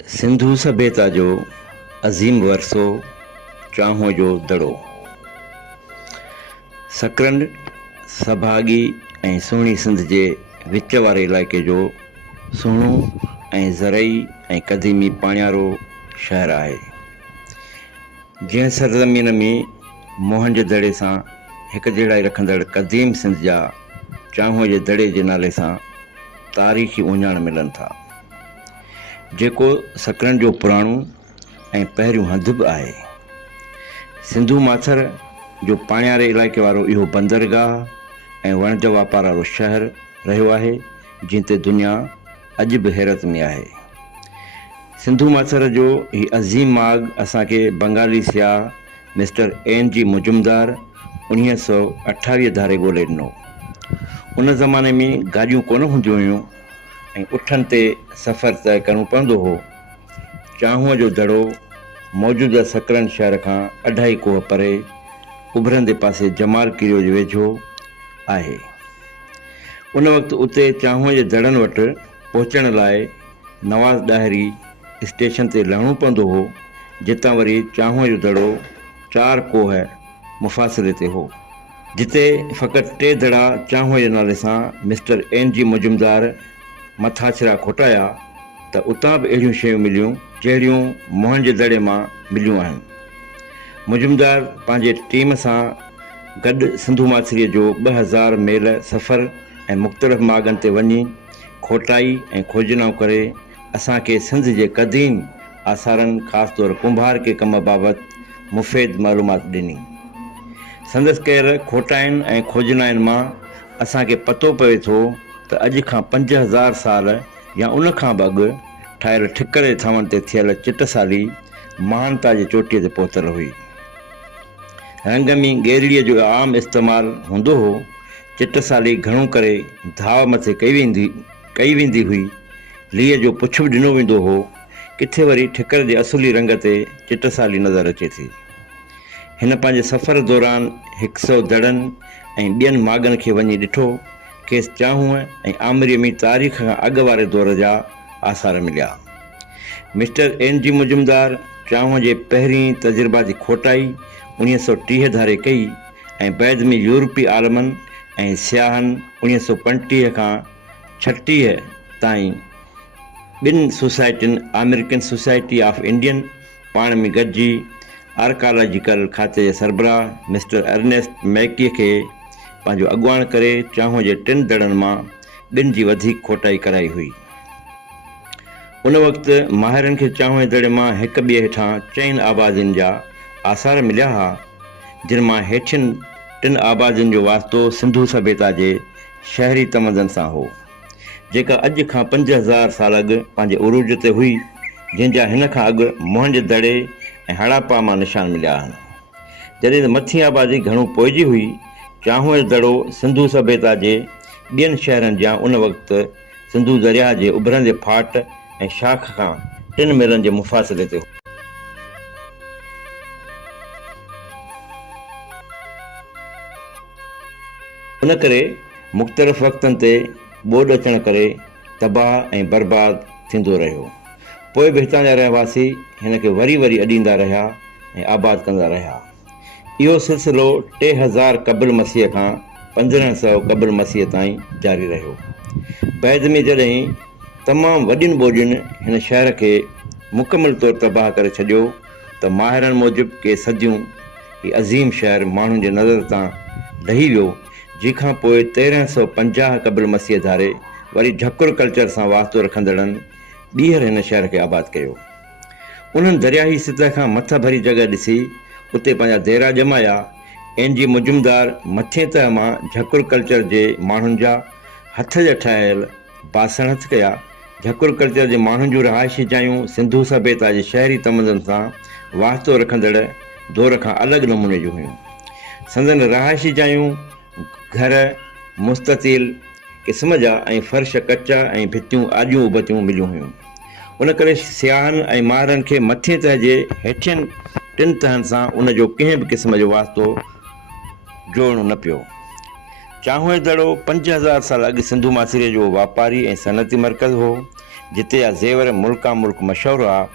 सिंधु सभ्यता जो अज़ीम वरसो चांहो जो दड़ो। सकरंड सभागी ऐं सुहिणी सिंध जे विच वारे इलाइक़े जो सुहिणो ऐं ज़रई ऐं क़दीमी पाणियारो शहर आहे, जंहिं सरज़मीन में मोहन जे दड़े सां हिकु जहिड़ाई रखंदड़ क़दीम सिंध जा चांहो जे दड़े जे नाले सां तारीख़ी उञाण मिलनि था, जेको सकरंड जो पुराणो ऐं पहिरियों हंधु बि आहे। सिंधु माथर जो पाणियारे इलाइक़े वारो इहो बंदरगाह ऐं वणज वापार वारो शहर रहियो आहे, जंहिं ते दुनिया अॼु बि हैरत में आहे। सिंधु माथर जो ही अज़ीम माॻ असांखे बंगाली सियाह मिस्टर एन.जी. मुजुमदार 1928 धारे ॻोल्हे ॾिनो। उन ज़माने में गाॾियूं कोन हूंदियूं हुयूं ऐं उठनि ते सफ़र तय करणो पवंदो हो। चांहो जो दड़ो मौजूदा सकरंड शहर खां 2.5 कोह परे उभरंदे पासे जमाल किरियो जे वेझो आहे। उन वक़्तु उते चांहो जे दड़नि वटि पहुचण लाइ नवाज़ ॾाहिरी स्टेशन ते लहिणो पवंदो हो, जितां वरी चांहो जो दड़ो 4 कोह मुफ़ासिले ते हो। जिते फ़क़ति 3 दड़ा चांहो जे नाले सां मिस्टर एन.जी. मुजुमदार मथाछिरा खोटाया, त उतां बि अहिड़ियूं शयूं मिलियूं जहिड़ियूं मोहन जे दड़े मां मिलियूं आहिनि। मुजुमदार पंहिंजे टीम सां गॾु सिंधु माथिरीअ जो 2000 मेल सफ़र ऐं मुख़्तलिफ़ माॻनि ते वञी खोटाई ऐं खोजनाऊं करे असांखे सिंध जे क़दीम आसारनि, ख़ासि तौर कुंभार के कम बाबति मुफ़ीद मालूमात ॾिनी। संदसि कयल खोटाइनि ऐं खोजनाइनि मां असांखे पतो पवे थो त अॼु खां 5000 साल या उन खां बि अॻु ठाहियल ठिकर जे थांवनि ते थियल चिटसाली महानता जे चोटीअ ते पहुतल हुई। रंग में गेरड़ीअ जो आम इस्तेमालु हूंदो हो। चिटसाली घणो करे धाव मथे कई वेंदी हुई। लीह जो पुछ बि ॾिनो वेंदो हो। किथे वरी ठिकर जे असुली रंग ते चिटसाली नज़र अचे थी। हिन पंहिंजे सफ़र दौरान 100 दड़नि ऐं ॿियनि माॻनि खे वञी ॾिठो। खेसि चांहूअ ऐं आमरीअ में तारीख़ खां अॻु वारे दौर जा आसार मिलिया। मिस्टर एन.जी. मुजुमदार चांहो जे पहिरीं तजुर्बाती खोटाई 1930 धारे कई ऐं बैद में यूरोपी आलमनि ऐं सियाहनि 1935 खां 36 ताईं ॿिनि सोसाइटियुनि अमेरिकन सोसाइटी ऑफ इंडियन पाण में गॾिजी आर्कालॉजिकल खाते जे सरबराह मिस्टर अर्नेस्ट मैकीअ खे पंहिंजो अॻुवाण करे चांहो जे 3 दड़नि मां 2 जी वधीक खोटाई कराई हुई। उन वक़्तु माहिरनि खे चांहो जे दड़े मां हिक ॿिए हेठां 4 आबादियुनि जा आसार मिलिया हुआ, जिन मां हेठियुनि 3 आबादियुनि जो वास्तो सिंधु सभ्यता जे शहरी तमदन सां हो, जेका अॼु खां 5000 साल अॻु पंहिंजे उरूज ते हुई, जंहिंजा हिन खां अॻु मोहन जे दड़े ऐं हड़ापा मां निशान मिलिया आहिनि। जॾहिं त मथीं आबादी घणो पोइजी हुई, चांहो जो दड़ो सिंधु सभ्यता जे ॿियनि शहरनि जा उन वक़्तु सिंधु दरिया जे उभरंदे फाट ऐं शाख खां 3 मीलनि जे मुफ़ासिले ते हो। उन करे मुख़्तलिफ़ वक़्तनि ते ॿोॾ अचण करे तबाह ऐं बर्बाद थींदो रहियो। पोइ बि हितां जा रहवासी हिन खे वरी वरी अॾींदा रहिया ऐं आबाद कंदा रहिया। इहो सिलसिलो 3000 क़ब्ल मसीह खां 1500 क़ब्ल मसीह ताईं जारी रहियो। बैदि में जॾहिं तमामु वॾियुनि ॿोॾियुनि हिन शहर खे मुकमिल तौरु तबाह करे छॾियो, त माहिरनि मूजिबि के सदियूं ही अज़ीम शहर माण्हुनि जे नज़र तां लही वियो, जंहिंखां पोइ 1350 क़ब्ल मसीह धारे वरी झकुर कल्चर सां वास्तो रखंदड़नि ॿीहर हिन शहर खे आबाद कयो। उन्हनि दरियाही सतह खां मथा भरी जॻह ॾिसी उते पंहिंजा डेरा ॼमाया। एन.जी. मुजुमदार मथे तह मां झकुर कल्चर जे माण्हुनि जा हथ जा ठहियल बासण हथ कया। झकुर कल्चर जे माण्हुनि जूं रहाइशी जायूं सिंधु सभ्यता जे शहरी तमदन सां वास्तो रखंदड़ दौर खां अलॻि नमूने जूं हुयूं। संदन रहाइशी जायूं घर मुस्ततील क़िस्म जा ऐं फ़र्श कचा ऐं भितियूं आॾियूं उबतियूं मिलियूं हुयूं। उन करे सियाहनि ऐं माहिरनि खे मथे तह जे हेठियनि 3 तहनि सां उन जो कंहिं बि क़िस्म जो वास्तो जोड़णो न पियो। चांहो जो दड़ो 5000 साल अॻु सिंधु माथिरीअ जो वापारी ऐं सनअती मर्कज़ हो। जिते जा ज़ेवर मुल्का मुल्क मशहूरु आहे,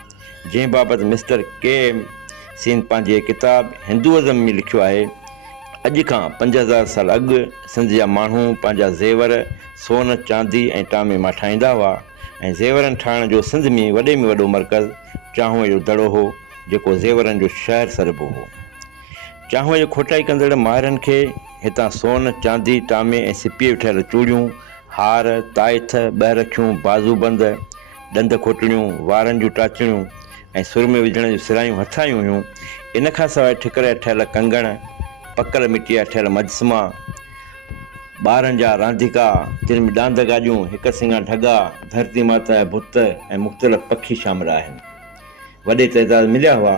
जंहिं बाबति मिस्टर के सिंध पंहिंजे किताब हिंदुइज़म में लिखियो आहे। अॼु खां 5000 साल अॻु सिंध जा माण्हू पंहिंजा ज़ेवर सोन चांदी ऐं टामे मां ठाहींदा हुआ ऐं ज़ेवरनि ठाहिण जो सिंध में वॾो मर्कज़ चांहुए जो दड़ो हो, जेको ज़ेवरनि जो शहरु सरबो हो। चांहुए जो खोटाई कंदड़ माहिरनि खे हितां सोन चांदी टामे ऐं सिपीअ ठहियल चूड़ियूं, हार, ताइथ, ॿहरखियूं, बाज़ूबंद, ॾंद खोटड़ियूं, वारनि जूं टाचिड़ियूं ऐं सुरमे विझण जूं सिरायूं हथायूं हुयूं। इन खां सवाइ ठिकर ठहियल कंगण, पकल मिटीअ ठहियल मजसमा, ॿारनि जा रांदीका, जिन में ॾांद गाॾियूं, हिक सिंगा ढगा, धरती माता जा बुत ऐं मुख़्तलिफ़ पखी शामिल आहिनि। वॾे तइदाद मिलिया हुआ।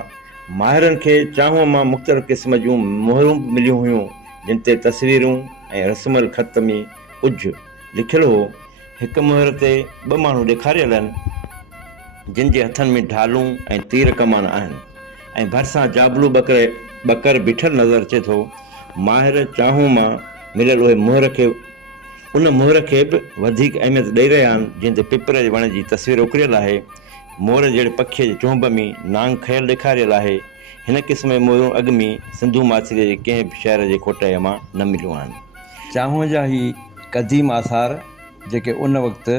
माहिरनि खे चांहुअ मां मुख़्तलिफ़ क़िस्म जूं मोहरूं मिलियूं हुयूं, जिन ते तस्वीरूं ऐं रस्मल ख़त में कुझु लिखियलु हो। हिक मोहर ते 2 माण्हू ॾेखारियल आहिनि, जिन जे हथनि में ढालूं ऐं तीर कमान आहिनि ऐं भरिसां जाबलू बकर बीठल नज़र अचे थो। माहिर चांहुअ मां मिलियल उन मोहर खे बि वधीक अहमियत ॾेई रहिया आहिनि, जिन ते पिपर जे वण जी तस्वीर उकरियल आहे। मोर जहिड़े पखीअ जे चोंब में नांग खयल ॾेखारियल आहे। हिन क़िस्म जी मोहरूं अॻु में सिंधू माथिरे जे कंहिं बि शहर जे खोटाईअ मां न मिलियूं आहिनि। चांहुअ जा ही क़दीम आसार, जेके उन वक़्तु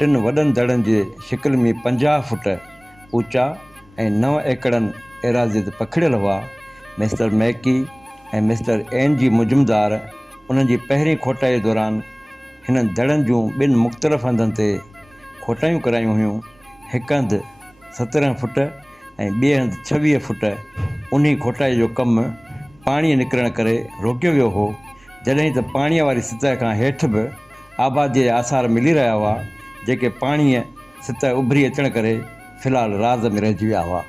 3 वॾनि दड़नि जे शिकिल में 50 फुट ऊचा ऐं 9 एकड़नि एराज़ी ते पखिड़ियल हुआ, मिस्टर मैकी ऐं मिस्टर एन जी मुजुमदार उन्हनि जी पहिरीं खोटाई दौरान हिननि दड़नि जूं 2 मुख़्तलिफ़ हंधनि ते खोटायूं करायूं हुयूं। हिकु हंधि 17 फुट ऐं ॿिए हंधि 26 फुट। उन खोटाई जो कमु पाणीअ निकिरण करे रोकियो वियो हो, जॾहिं त पाणीअ वारी सतह खां हेठि बि आबादीअ जा आसार मिली रहिया हुआ, जेके पाणीअ सतह उभरी अचण करे फ़िलहालु राज़ में रहिजी विया हुआ।